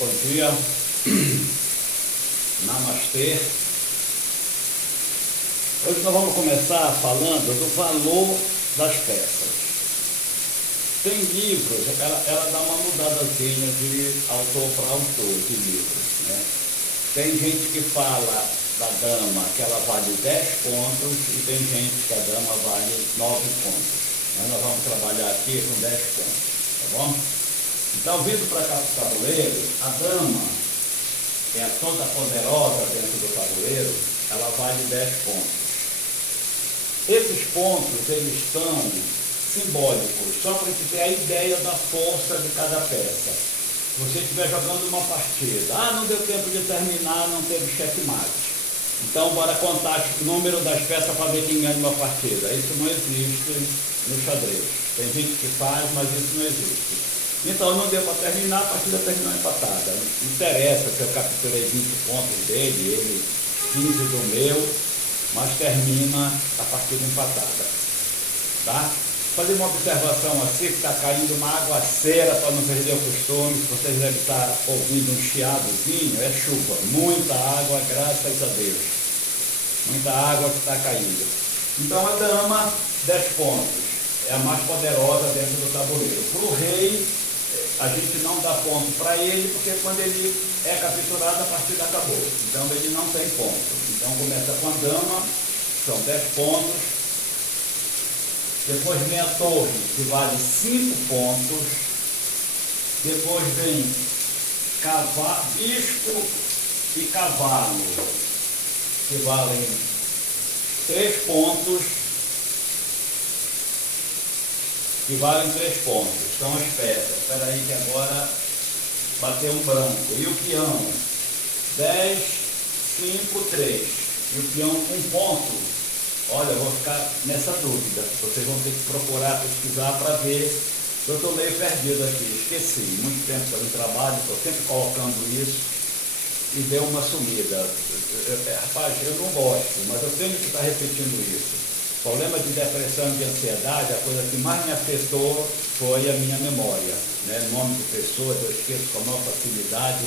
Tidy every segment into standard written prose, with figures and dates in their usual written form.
Bom dia, namastê. Hoje nós vamos começar falando do valor das peças. Tem livros, ela dá uma mudadazinha de autor para autor de livros, né? Tem gente que fala da dama que ela vale 10 pontos e tem gente que a dama vale 9 pontos. Mas nós vamos trabalhar aqui com 10 pontos, tá bom? Então, vindo para cá do tabuleiro, a dama é toda poderosa dentro do tabuleiro, ela vale 10 pontos. Esses pontos, eles são simbólicos, só para gente ter a ideia da força de cada peça. Se você estiver jogando uma partida, não deu tempo de terminar, não teve checkmate. Então, bora contar o número das peças para ver quem ganha uma partida. Isso não existe no xadrez. Tem gente que faz, mas isso não existe. Então, não deu para terminar, a partida terminou empatada. Não interessa se eu capturei 20 pontos dele, ele 15 do meu, mas termina a partida empatada. Tá? Fazer uma observação assim, que está caindo uma aguaceira para não perder o costume. Se vocês devem estar ouvindo um chiadozinho, é chuva. Muita água, graças a Deus. Muita água que está caindo. Então, a dama, 10 pontos. É a mais poderosa dentro do tabuleiro. Para o rei, a gente não dá ponto para ele, porque quando ele é capturado, a partida acabou. Então, ele não tem ponto. Então, começa com a dama, são 10 pontos. Depois vem a torre, que vale 5 pontos. Depois vem bispo e cavalo, que valem 3 pontos. Que valem 3 pontos. São as pedras. Espera aí que agora bateu um branco. E o peão? 10, 5, 3. E o peão 1 ponto. Olha, eu vou ficar nessa dúvida. Vocês vão ter que procurar, pesquisar para ver. Eu estou meio perdido aqui. Esqueci. Muito tempo que eu não trabalho, estou sempre colocando isso. E deu uma sumida. Rapaz, eu não gosto, mas eu tenho que estar repetindo isso. Problema de depressão e de ansiedade, a coisa que mais me afetou foi a minha memória, né? Nome de pessoas, eu esqueço com a maior facilidade.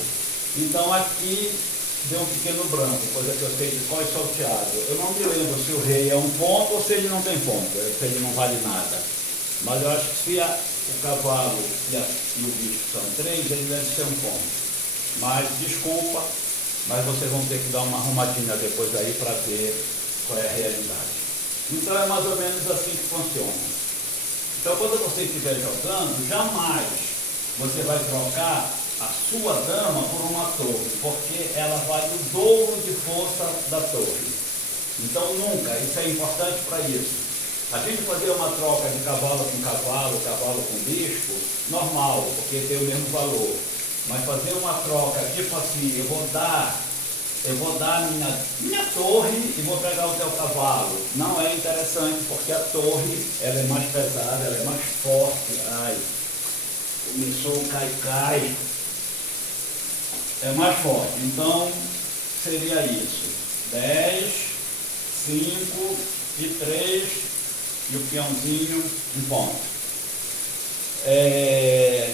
Então aqui deu um pequeno branco, coisa que eu sei de cor e salteado. Eu não me lembro se o rei é 1 ponto ou se ele não tem ponto, se ele não vale nada. Mas eu acho que se o cavalo e o bispo são 3, ele deve ser 1 ponto. Mas, desculpa, mas vocês vão ter que dar uma arrumadinha depois aí para ver qual é a realidade. Então é mais ou menos assim que funciona. Então quando você estiver jogando, jamais você vai trocar a sua dama por uma torre, porque ela vale o dobro de força da torre. Então nunca, isso é importante para isso. A gente fazer uma troca de cavalo com cavalo, cavalo com bispo, normal, porque tem o mesmo valor. Mas fazer uma troca tipo assim, eu vou dar a minha torre e vou pegar o teu cavalo. Não é interessante, porque a torre ela é mais pesada, ela é mais forte. Ai, começou o cai-cai. É mais forte. Então, seria isso. 10, 5 e 3 e o peãozinho em ponto.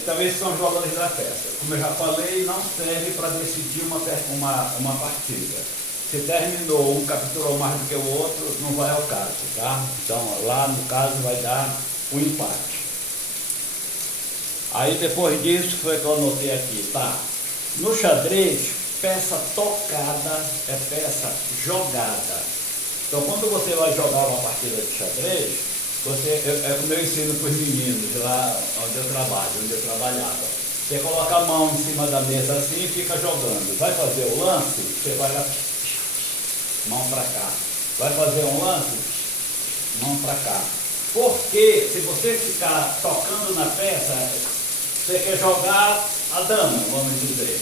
Então esses são os valores da peça. Como eu já falei, não serve para decidir uma partida. Se terminou, um capturou mais do que o outro, não vai ao caso, tá? Então lá no caso vai dar um empate. Aí depois disso foi que eu anotei aqui, tá? No xadrez, peça tocada é peça jogada. Então quando você vai jogar uma partida de xadrez, é como eu ensino para os meninos lá onde eu trabalho, onde eu trabalhava. Você coloca a mão em cima da mesa assim e fica jogando. Vai fazer o lance, você vai lá, mão para cá. Vai fazer um lance, mão para cá. Porque se você ficar tocando na peça, você quer jogar a dama, vamos dizer.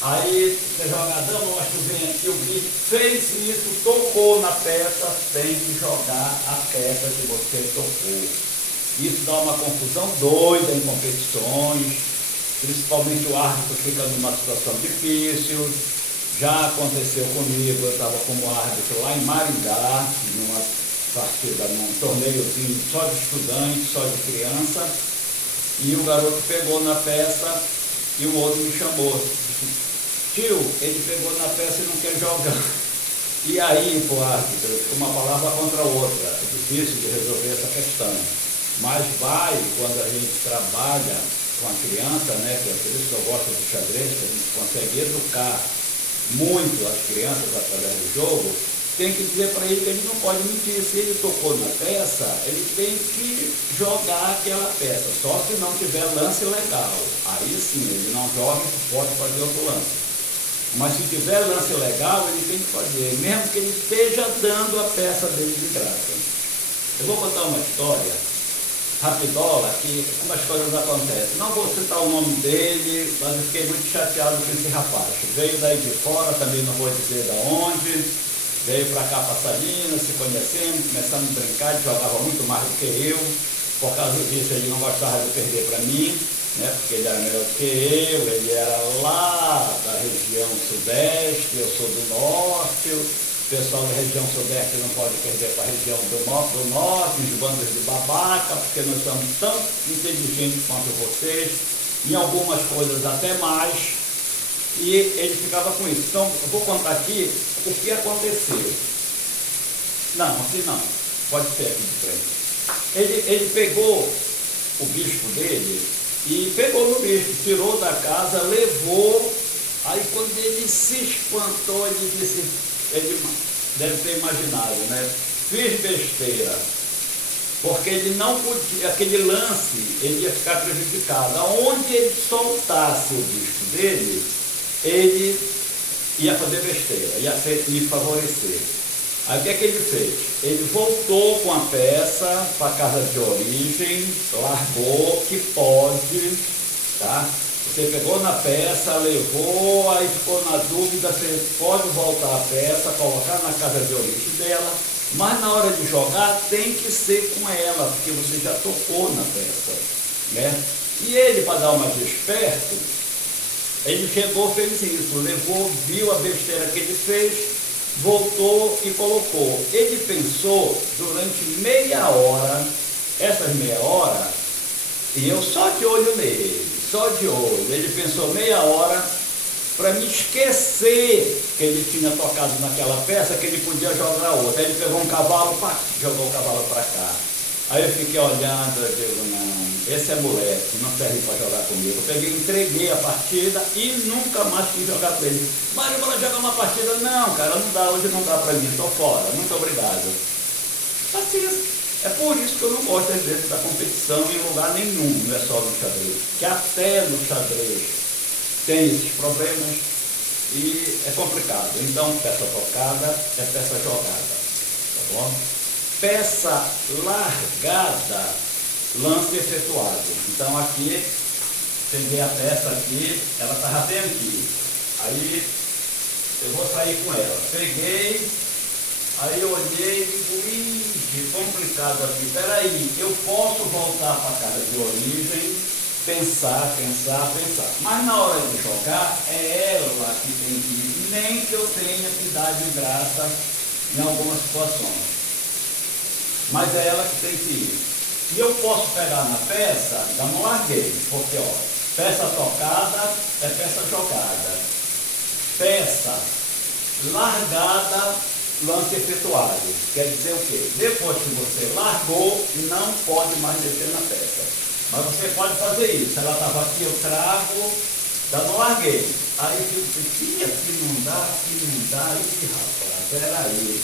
Aí você joga a dama, mas tu vem aqui, o bicho fez isso, tocou na peça, tem que jogar a peça que você tocou. Isso dá uma confusão doida em competições, principalmente o árbitro fica numa situação difícil. Já aconteceu comigo, eu estava como árbitro lá em Maringá, numa partida, num torneiozinho só de estudante, só de criança, e o garoto pegou na peça E o outro me chamou, disse, tio, ele pegou na peça e não quer jogar. E aí, para o árbitro, uma palavra contra a outra, é difícil de resolver essa questão. Mas vai, quando a gente trabalha com a criança, né, que é por isso que eu gosto do xadrez, que a gente consegue educar muito as crianças através do jogo, tem que dizer para ele que ele não pode mentir. Se ele tocou na peça, ele tem que jogar aquela peça, só se não tiver lance legal. Aí sim, ele não joga e pode fazer outro lance. Mas se tiver lance legal, ele tem que fazer, mesmo que ele esteja dando a peça dele de graça. Eu vou contar uma história rapidola, que umas coisas acontecem. Não vou citar o nome dele, mas eu fiquei muito chateado com esse rapaz. Veio daí de fora, também não vou dizer de onde, veio para cá para Salinas, se conhecemos, começamos a brincar, ele jogava muito mais do que eu, por causa disso ele não gostava de perder para mim, né, porque ele era melhor do que eu, ele era lá da região sudeste, eu sou do norte, o pessoal da região sudeste não pode perder para a região do norte, os bandos de babaca, porque nós somos tão inteligentes quanto vocês, em algumas coisas até mais, e ele ficava com isso. Então, eu vou contar aqui o que aconteceu. Não, assim não, pode ser aqui de frente. Ele pegou o bispo dele, e pegou no bispo, tirou da casa, levou, aí quando ele se espantou, ele disse, ele deve ter imaginado, né? Fiz besteira, porque ele não podia, aquele lance, ele ia ficar prejudicado. Aonde ele soltasse o bispo dele, ele ia fazer besteira, ia me favorecer. Aí o que é que ele fez? Ele voltou com a peça para a casa de origem, largou, que pode, tá? Você pegou na peça, levou, aí ficou na dúvida, você pode voltar a peça, colocar na casa de origem dela, mas na hora de jogar tem que ser com ela, porque você já tocou na peça, né? E ele, para dar uma de esperto, ele chegou, fez isso, levou, viu a besteira que ele fez, voltou e colocou. Ele pensou durante meia hora, essas meia hora, e eu só de olho nele, só de olho, ele pensou meia hora para me esquecer que ele tinha tocado naquela peça, que ele podia jogar outra. Aí ele pegou um cavalo, pá, jogou o cavalo para cá. Aí eu fiquei olhando, eu digo, não, esse é moleque, não serve para jogar comigo. Eu peguei, entreguei a partida e nunca mais quis jogar com ele. Mário, bora jogar uma partida? Não, cara, não dá, hoje não dá para mim, estou fora, muito obrigado. Assim, é por isso que eu não gosto, às vezes, da competição em lugar nenhum, não é só no xadrez. Que até no xadrez tem esses problemas e é complicado. Então, peça tocada é peça jogada, tá bom? Peça largada, lance efetuado. Então aqui, peguei a peça aqui, ela estava bem aqui. Aí eu vou sair com ela. Peguei, aí eu olhei e digo, ixi, complicado aqui. Peraí, eu posso voltar para a casa de origem, pensar. Mas na hora de jogar, é ela que tem que ir, nem que eu tenha que dar de graça em algumas situações. Mas é ela que tem que ir. E eu posso pegar na peça, já não larguei, porque ó, peça tocada é peça jogada. Peça largada, lance efetuado. Quer dizer o quê? Depois que você largou, não pode mais mexer na peça. Mas você pode fazer isso. Ela estava aqui, eu trago, já não larguei. Aí eu fico, aqui não dá, ih rapaz, peraí.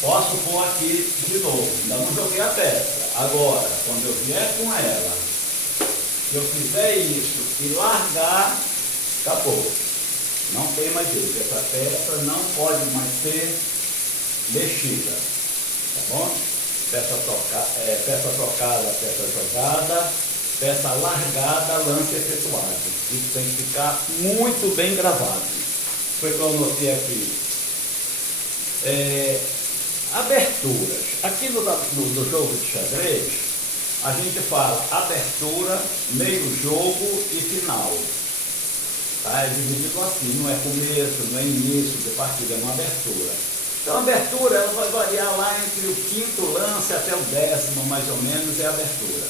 Posso pôr aqui de novo, ainda não joguei a peça. Agora, quando eu vier com ela, se eu fizer isso e largar, acabou. Não tem mais jeito, essa peça não pode mais ser mexida, tá bom? Peça tocada, peça jogada, peça largada, lance efetuado. Isso tem que ficar muito bem gravado. Foi que eu anotei aqui. Aberturas. Aqui no jogo de xadrez, a gente fala abertura, meio jogo e final. Tá? É dividido assim, não é começo, não é início de partida, é uma abertura. Então a abertura ela vai variar lá entre o 5º lance até o 10º, mais ou menos, é a abertura.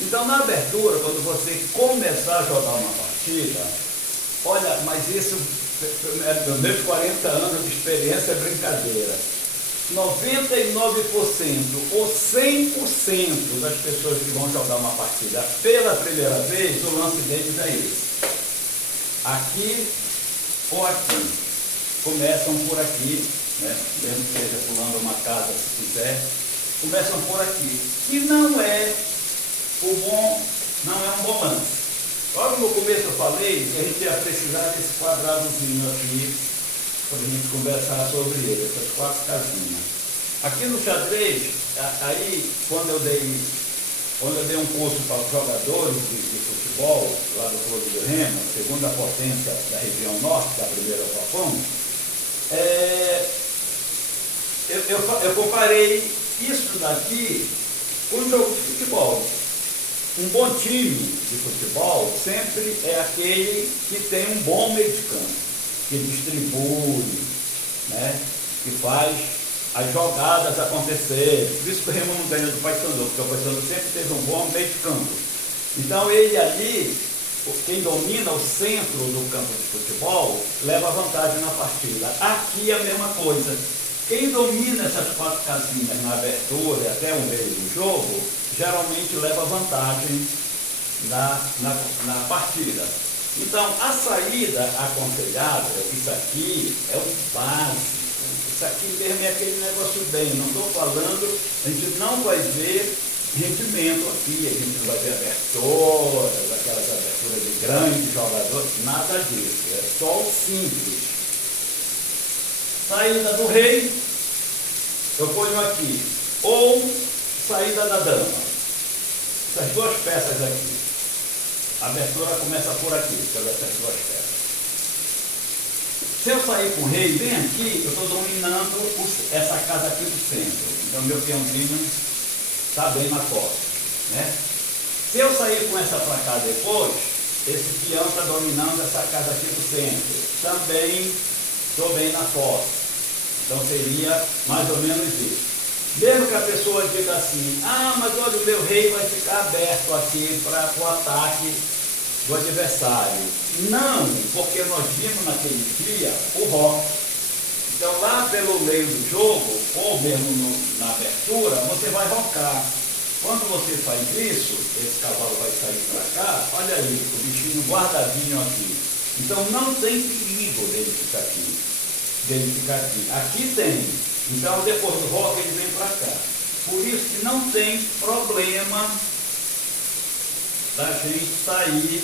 Então, na abertura, quando você começar a jogar uma partida, olha, mas isso, meus 40 anos de experiência é brincadeira. 99% ou 100% das pessoas que vão jogar uma partida pela primeira vez, o lance deles é esse. Aqui ou aqui. Começam por aqui, né? Mesmo que seja pulando uma casa, se quiser, começam por aqui. Que não é um bom lance. Logo no começo eu falei que a gente ia precisar desse quadradozinho aqui para a gente conversar sobre ele, essas 4 casinhas. Aqui no xadrez, aí quando eu dei um curso para os jogadores de futebol, lá do Clube do Remo, segunda potência da região norte, da primeira do Japão, eu comparei isso daqui com um jogo de futebol. Um bom time de futebol sempre é aquele que tem um bom meio de campo, que distribui, né, que faz as jogadas acontecerem. Por isso que o Remo não ganha do Paysandu, porque o Paysandu sempre teve um bom meio de campo. Então ele ali, quem domina o centro do campo de futebol, leva vantagem na partida. Aqui é a mesma coisa. Quem domina essas 4 casinhas na abertura e até o meio do jogo, geralmente leva vantagem na partida. Então, a saída aconselhada, isso aqui é o básico. Isso aqui mesmo é aquele negócio bem. Não estou falando, a gente não vai ver rendimento aqui, a gente não vai ver aberturas, aquelas aberturas de grandes jogadores, nada disso. É só o simples. Saída do rei, eu ponho aqui, ou saída da dama. Essas 2 peças aqui. A abertura começa por aqui, pelas essas 2 peças. Se eu sair com o rei bem aqui, eu estou dominando essa casa aqui do centro. Então meu peãozinho está bem na costa, né? Se eu sair com essa para cá depois, esse peão está dominando essa casa aqui do centro. Também estou bem na costa. Então seria mais ou menos isso. Mesmo que a pessoa diga assim, mas olha, o meu rei vai ficar aberto aqui para o ataque do adversário. Não, porque nós vimos naquele dia o roque. Então lá pelo meio do jogo, ou mesmo na abertura, você vai rocar. Quando você faz isso, esse cavalo vai sair para cá, olha aí, o bichinho guardadinho aqui. Então não tem perigo dele ficar aqui. Aqui tem. Então depois do roque ele vem para cá. Por isso que não tem problema da gente sair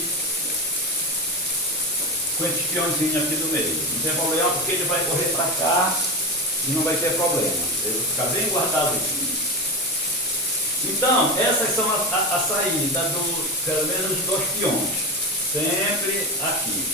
com esse peãozinho aqui do meio. Não tem problema porque ele vai correr para cá e não vai ter problema. Ele vai ficar bem guardado aqui. Então, essas são a saída pelo menos de 2 peões. Sempre aqui.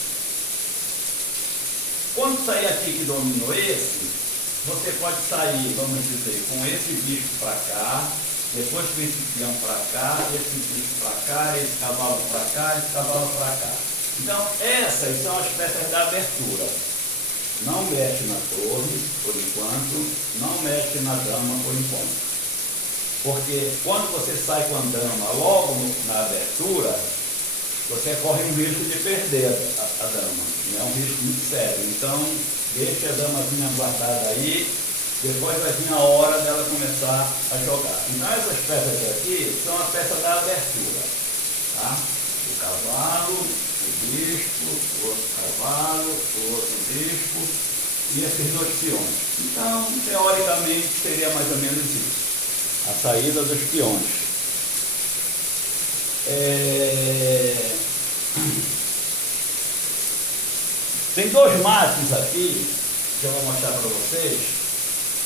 Quando sair aqui que dominou esse, você pode sair, vamos dizer, com esse bicho para cá, depois com esse peão para cá, esse bicho para cá, esse cavalo para cá, esse cavalo para cá. Então, essas são as peças da abertura. Não mexe na torre, por enquanto, não mexe na dama, por enquanto. Porque quando você sai com a dama logo na abertura, você corre um risco de perder a dama. É um risco muito sério. Então, deixa a damazinha guardada aí, depois vai vir a hora dela começar a jogar. Então, essas peças aqui são a peça da abertura. Tá? O cavalo, o bispo, o outro cavalo, o outro bispo e esses 2 peões. Então, teoricamente, seria mais ou menos isso. A saída dos peões. Tem 2 mates aqui, que eu vou mostrar para vocês,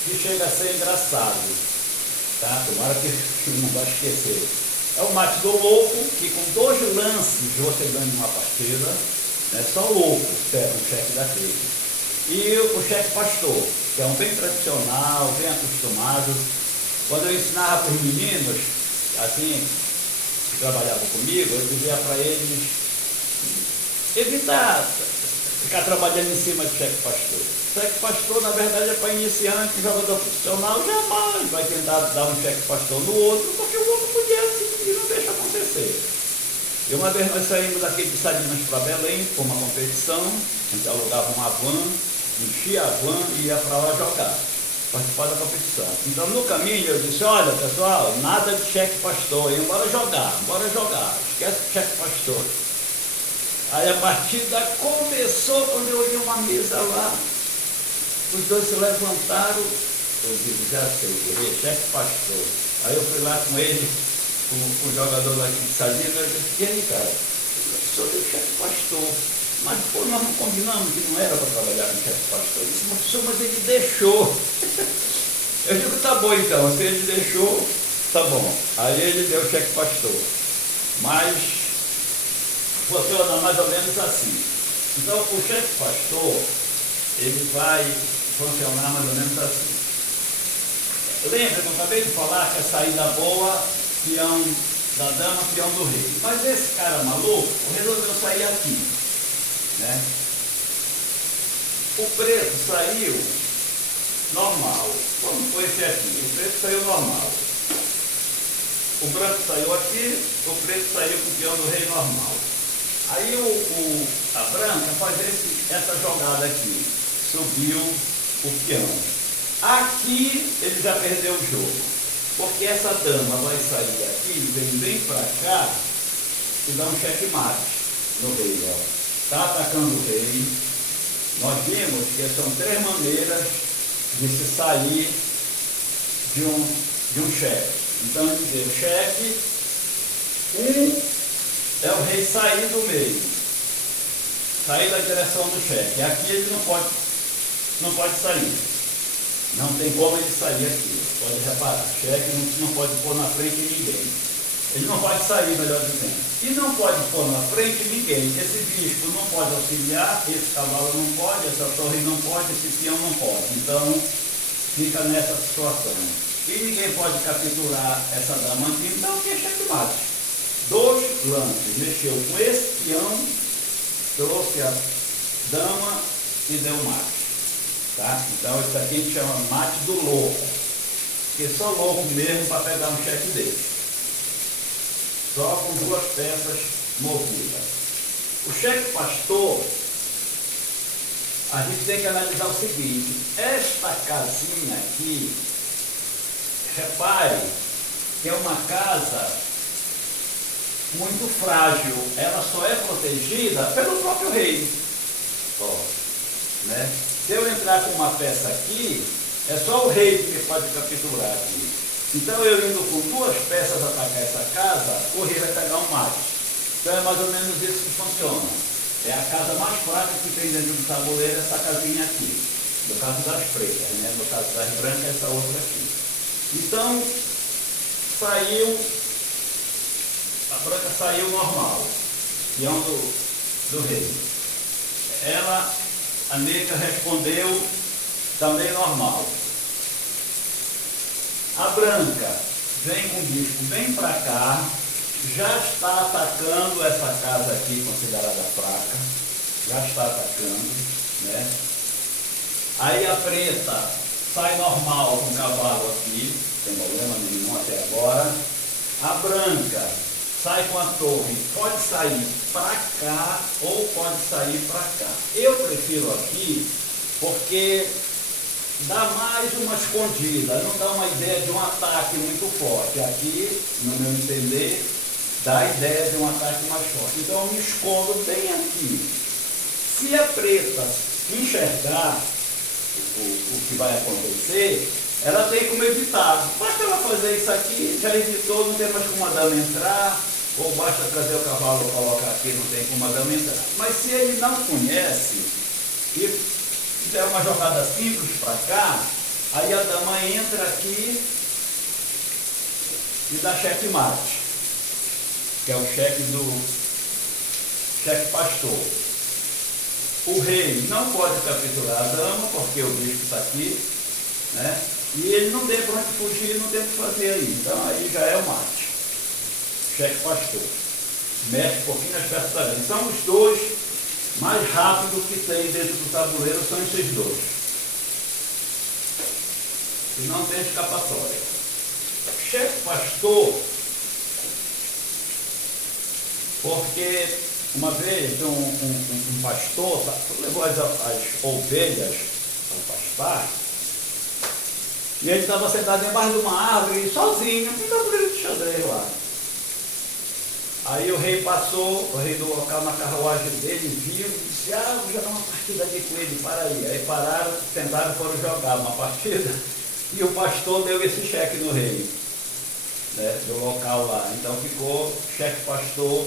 que chega a ser engraçado. Tá? Tomara que não vai esquecer. É o mate do louco, que com 2 lances você ganha uma partida, né? Só o louco pega um cheque daquele. E o cheque pastor, que é um bem tradicional, bem acostumado. Quando eu ensinava para os meninos, assim, que trabalhavam comigo, eu dizia para eles evitar ficar trabalhando em cima de cheque pastor. Cheque pastor, na verdade, é para iniciante, jogador profissional, jamais vai tentar dar um cheque pastor no outro, porque o outro conhece e não deixa acontecer. acontecer. E uma vez nós saímos daqui de Salinas para Belém, para uma competição, a gente alugava uma van, enchia a van e ia para lá jogar, participar da competição. Então no caminho eu disse, olha pessoal, nada de cheque pastor, hein? Bora jogar, esquece o cheque pastor. Aí a partida começou, quando eu olhei uma mesa lá, os dois se levantaram, eu digo, já sei, cheque pastor. Aí eu fui lá com ele, o jogador daqui de Salinas, eu disse, e aí cara, sou do chefe pastor, mas pô, nós não combinamos que não era para trabalhar com chefe pastor. Ele disse, mas ele deixou. Eu digo, tá bom então, se ele deixou, tá bom. Aí ele deu o chefe pastor. Mas funciona mais ou menos assim. Então o chefe pastor, ele vai funcionar mais ou menos assim. Lembra que eu acabei de falar que a saída boa, peão da dama, peão do rei. Mas esse cara maluco resolveu sair aqui, né? O preto saiu normal. Como foi esse aqui? O preto saiu normal. O branco saiu aqui, o preto saiu com o peão do rei normal. Aí a branca faz essa jogada aqui. Subiu o peão. Aqui ele já perdeu o jogo. Porque essa dama vai sair daqui, vem bem para cá e dá um checkmate no rei. Está atacando o rei. Nós vimos que são 3 maneiras de se sair de um cheque. Então ele deu cheque. É o rei sair do meio, sair da direção do cheque. Aqui ele não pode sair. Não tem como ele sair aqui. Pode reparar, cheque não pode pôr na frente ninguém. Ele não pode sair, melhor dizendo. E não pode pôr na frente ninguém. Esse bispo não pode auxiliar, esse cavalo não pode, essa torre não pode, esse peão não pode. Então, fica nessa situação. E ninguém pode capturar essa dama aqui, então que é checkmate. 2 lances. Mexeu com esse peão, trouxe a dama e deu mate. Tá? Então isso aqui a gente chama mate do louco, porque só louco mesmo para pegar um cheque desse, só com 2 peças movidas. O cheque pastor, a gente tem que analisar o seguinte, esta casinha aqui, repare que é uma casa muito frágil, ela só é protegida pelo próprio rei. Ó, né? Se eu entrar com uma peça aqui, é só o rei que pode capturar aqui. Então eu indo com 2 peças atacar essa casa, o rei vai pegar um mate. Então é mais ou menos isso que funciona. É a casa mais fraca que tem dentro do tabuleiro, essa casinha aqui. No caso das pretas, né? No caso das brancas, essa outra aqui. Então, a branca saiu normal, peão do rei. A negra respondeu também normal. A branca vem com o bispo bem para cá, já está atacando essa casa aqui, considerada fraca, já está atacando, né? Aí a preta sai normal com o cavalo aqui, sem problema nenhum até agora. A branca sai com a torre, pode sair para cá ou pode sair para cá. Eu prefiro aqui porque dá mais uma escondida, não dá uma ideia de um ataque muito forte. Aqui, no meu entender, dá a ideia de um ataque mais forte. Então eu me escondo bem aqui. Se a preta enxergar o que vai acontecer, ela tem como evitar. Basta ela fazer isso aqui, já evitou, não tem mais como a dama entrar, ou basta trazer o cavalo e colocar aqui, não tem como a dama entrar. Mas se ele não conhece e fizer uma jogada simples para cá, aí a dama entra aqui e dá checkmate, que é o cheque pastor. O rei não pode capturar a dama, porque o bispo está aqui, né? E ele não tem para onde fugir, não tem o que fazer aí. Então aí já é o mate. Cheque pastor. Mexe um pouquinho nas peças da dama. São os 2 mais rápidos que tem dentro do tabuleiro, são esses 2. E não tem escapatória. Cheque pastor Porque uma vez um pastor levou as ovelhas para pastar, e ele estava sentado embaixo de uma árvore, sozinho, com um tabuleiro de xadrez lá. Aí o rei passou, o rei do local na carruagem dele, viu e disse, vou jogar uma partida aqui com ele, para aí. Aí pararam, tentaram, foram jogar uma partida, e o pastor deu esse cheque no rei, né, do local lá. Então ficou cheque pastor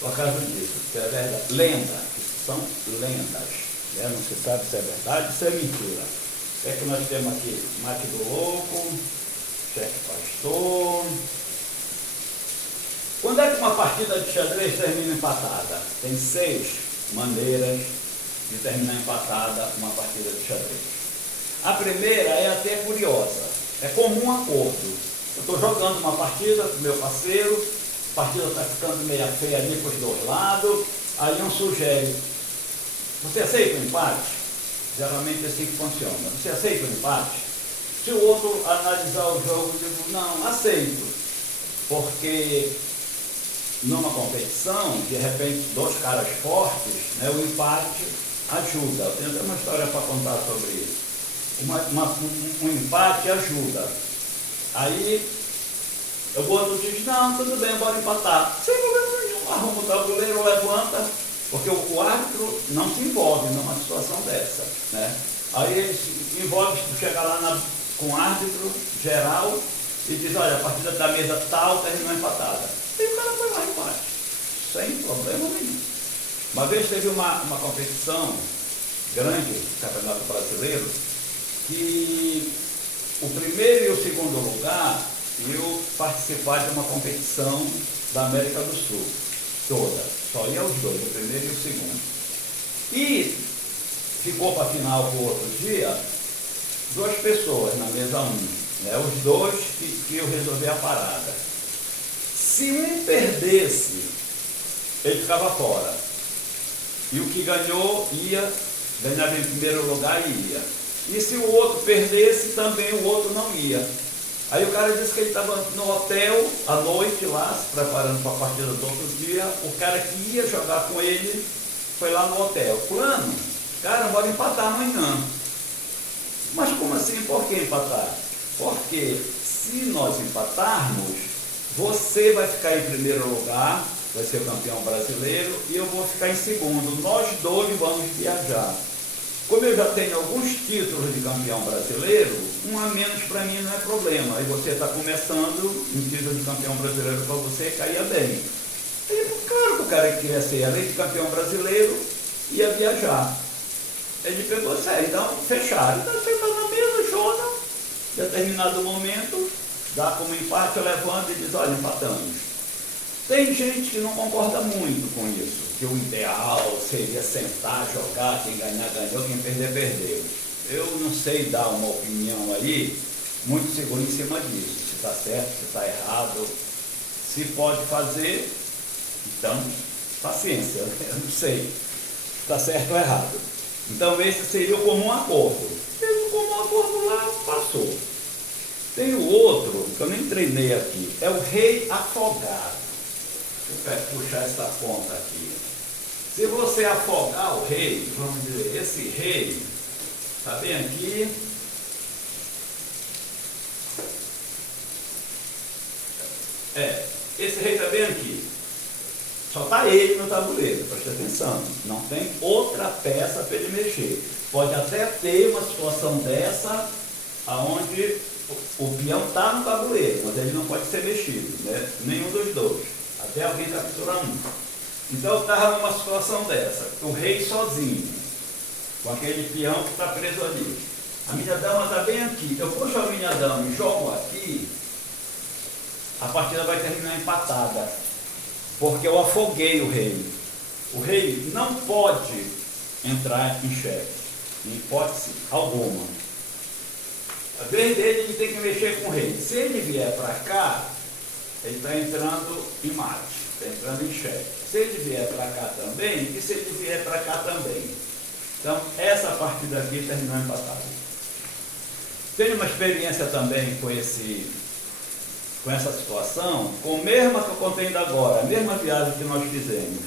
por causa disso, que é verdade. Lenda, isso são lendas, né? Não se sabe se é verdade, se é mentira. O que é que nós temos aqui? Mate do louco, cheque pastor. Quando é que uma partida de xadrez termina empatada? Tem 6 maneiras de terminar empatada uma partida de xadrez. A primeira é até curiosa, é comum acordo. Eu estou jogando uma partida com meu parceiro, a partida está ficando meio feia ali para os dois lados, aí um sugere, você aceita o empate? Geralmente é assim que funciona. Você aceita o empate? Se o outro analisar o jogo, eu digo, não, aceito, porque numa competição, de repente, 2 caras fortes, né, o empate ajuda. Eu tenho até uma história para contar sobre isso. Um empate ajuda. Aí, o outro diz, não, tudo bem, bora empatar. Sem problema nenhum, arruma o tabuleiro, levanta, porque o árbitro não se envolve numa situação dessa, né? Aí ele se envolve, chega lá com o árbitro geral e diz, olha, a partida da mesa tal terminou empatada. E o cara foi lá e empate, sem problema nenhum. Uma vez teve uma competição grande, Campeonato Brasileiro, que o primeiro e o segundo lugar iam participar de uma competição da América do Sul, toda. Só ia os dois, o primeiro e o segundo. E ficou para a final para o outro dia, 2 pessoas na mesa 1, né? Os dois que iam resolver a parada. Se um perdesse, ele ficava fora. E o que ganhou ganhava em primeiro lugar e ia. E se o outro perdesse, também o outro não ia. Aí o cara disse que ele estava no hotel, à noite lá, se preparando para a partida do outro dia. O cara que ia jogar com ele foi lá no hotel. Fulano, cara, bora empatar amanhã. Mas como assim? Por que empatar? Porque se nós empatarmos, você vai ficar em primeiro lugar, vai ser campeão brasileiro, e eu vou ficar em segundo. Nós 2 vamos viajar. Como eu já tenho alguns títulos de campeão brasileiro, um a menos para mim não é problema. Aí você está começando, um título de campeão brasileiro para você caía bem. Aí, claro que o cara que queria ser, além de campeão brasileiro, ia viajar. Ele pegou sério, então fecharam. Então você está na mesa, joga, em determinado momento, dá como empate, levanta e diz, olha, empatamos. Tem gente que não concorda muito com isso, que o ideal seria sentar, jogar, quem ganhar, ganhou, quem perder, perdeu. Eu não sei dar uma opinião aí muito segura em cima disso, se está certo, se está errado, se pode fazer, então, paciência, eu não sei se está certo ou errado. Então esse seria o comum acordo. Teve o comum acordo lá, passou. Tem o outro, que eu nem treinei aqui, é o rei afogado. Eu quero puxar essa ponta aqui. Se você afogar o rei, vamos dizer, esse rei, está bem aqui, esse rei está bem aqui. Só está ele no tabuleiro, presta atenção. Não tem outra peça para ele mexer. Pode até ter uma situação dessa, onde o peão está no tabuleiro, mas ele não pode ser mexido, né? Nenhum dos 2. Até alguém capturar um. Então eu estava numa situação dessa, o rei sozinho, com aquele peão que está preso ali. A minha dama está bem aqui. Eu puxo a minha dama e jogo aqui, a partida vai terminar empatada, porque eu afoguei o rei. O rei não pode entrar em xeque, em hipótese alguma. A vez dele, ele tem que mexer com o rei. Se ele vier para cá, ele está entrando em mate, está entrando em xeque. Se ele vier para cá também, e se ele vier para cá também. Então, essa partida aqui terminou empatada. Tenho uma experiência também com com essa situação, com a mesma que eu contei ainda agora, a mesma viagem que nós fizemos.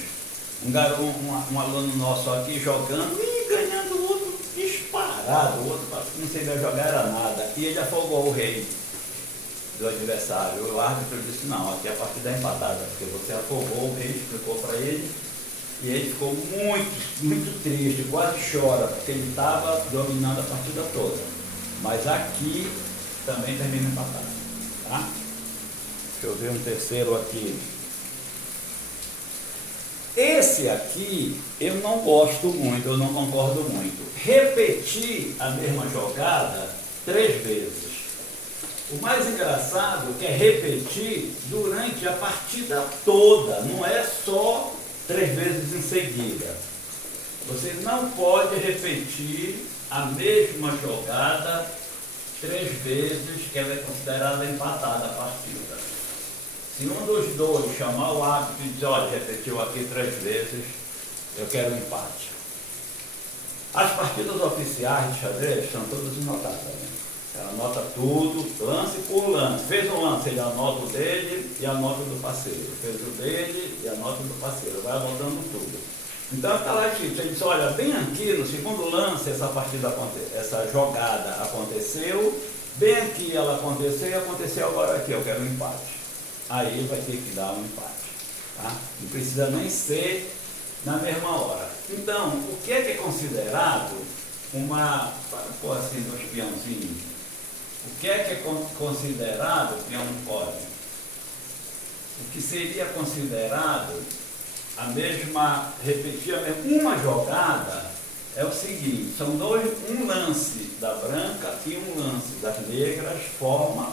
Um aluno nosso aqui jogando e ganhando o outro disparado, o outro não sabia jogar era nada. E ele afogou o rei do adversário. O árbitro disse, não, aqui a partida é empatada, porque você afogou o rei, explicou para ele, e ele ficou muito triste, quase chora, porque ele estava dominando a partida toda. Mas aqui também termina empatado. Tá? Deixa eu ver um terceiro aqui. Esse aqui eu não gosto muito, eu não concordo muito. Repetir a mesma jogada 3 vezes. O mais engraçado é repetir durante a partida toda, não é só 3 vezes em seguida. Você não pode repetir a mesma jogada 3 vezes, que ela é considerada empatada a partida. Se um dos dois chamar o árbitro e dizer, olha, repetiu aqui 3 vezes, eu quero um empate. As partidas oficiais de xadrez são todas anotadas, né? Ela anota tudo, lance por lance. Fez um lance, ele anota o dele e anota o do parceiro. Fez o dele e anota o do parceiro. Vai anotando tudo. Então está lá escrito, ele diz, olha, bem aqui no segundo lance essa jogada aconteceu, bem aqui ela aconteceu e aconteceu agora aqui, eu quero um empate. Aí vai ter que dar um empate. Tá? Não precisa nem ser na mesma hora. Então, o que é considerado uma... Para pôr assim dos peãozinhos. O que é considerado peão pode? O que seria considerado repetir uma jogada é o seguinte, são um lance da branca e um lance das negras forma